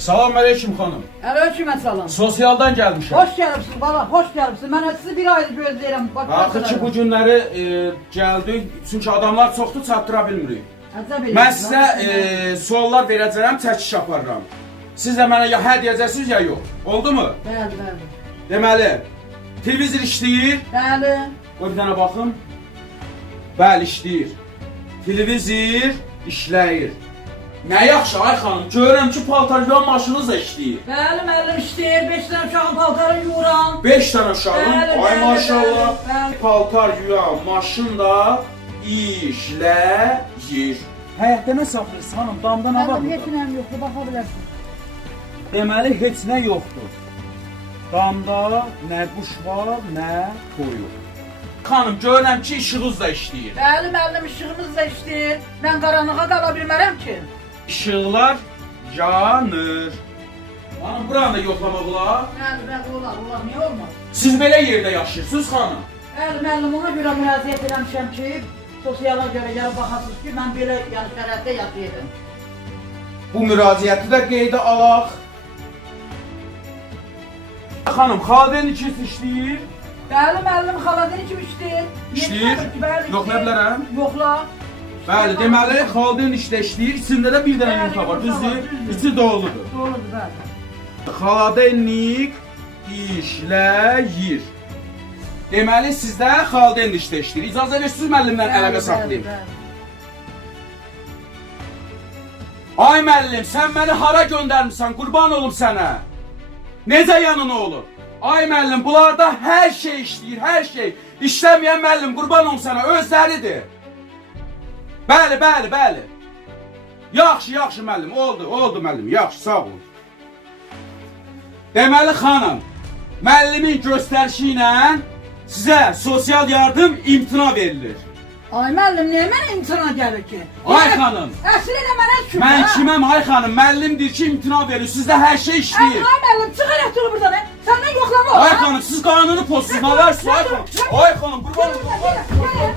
Salam aleyküm xanım. Aleyküm salam. Sosialdan gəlmişəm. Hoş gəlibsiniz bala, hoş gəlibsiniz. Mən sizi bir aydır gözləyirəm. Axı ki bu günləri gəldik, çünki adamlar çoxdur, çatdıra bilmirik. Mən sizə suallar verəcəyəm, çəkiş aparıram. Siz də mənə ya hə deyəcəksiniz ya yox. Oldu mu? Bəli, bəli. Deməli, televizor işləyir. Bəli. Qoy bir dənə baxım. Bəli, işləyir. Televizor işləyir. Nə yaxşı ay xanım, görürəm ki paltar yuyan maşınınız da işləyir. Bəli, müəllim işləyir. 5 dənə uşağın paltarını yuram. 5 dənə uşağın, Bəli, ay bəli, maşallah, bəli. paltar yuyan maşın da işləyir. Həyətdə nə saxlayırsınız xanım, damda nə var Mənim heç burada? nəyim yoxdur, baxa bilərsiniz. Deməli, heç nə yoxdur. Damda nə quş var, nə toyuq. Xanım, görürəm ki, işığınız da işləyir. Bəli, müəllim işığımız da işləyir. Mən qaranlığa qala bilmərəm ki. İşıqlar yanır. Xanım, buranı da yoxlamaq olar. Bəli, bəli, olar, niyə olmaz? Siz belə yerdə yaşayırsınız xanım. Bəli, müəllim, ona görə müraciət eləmişəm ki, sosiala görə gəlib baxasınız ki, mən belə yəni şəraitdə yaşayırım. Bu müraciəti də qeydə alaq. Xanım, xaladenin ikisi işləyir. Bəli, müəllim, xaladın kim işləyir? İşləyir? Yoxlaya bilərəm? Yoxla. Bəli, deməli, xaladenin işlə işləyir. İçində də bir dənə yumurta var, düzdür? İçi doludur. Doğrudur, bəli. Xaladenik işləyir. Deməli, sizdə xaladenin işlə işləyir. İcazə verirsiniz müəllimdən əlaqə saxlayayım. Ay müəllim, sən məni hara göndərmirsən? Qurban olum sənə. Necə yanına olur? Ay müəllim, bunlarda hər şey işləyir, hər şey. İşləməyən müəllim, qurban olum sənə, özləridir. Bəli, bəli, bəli. Yaxşı, yaxşı müəllim, oldu müəllim, yaxşı, sağ olun. Deməli xanım, müəllimin göstərişi ilə sizə sosial yardım imtina verilir. Ay müəllim, niyə mənə imtina gəlir ki? Ay xanım. Əsl elə mənə kim? Mən kiməm ay xanım, müəllim deyir ki imtina verir, sizdə hər şey işləyir. Ay müəllim, çıxar ətini buradan, səndən yoxlama olur. Ay xanım, siz qanunu pozsunuz, nə varsınız ay xanım? Ay xanım, qurban olun.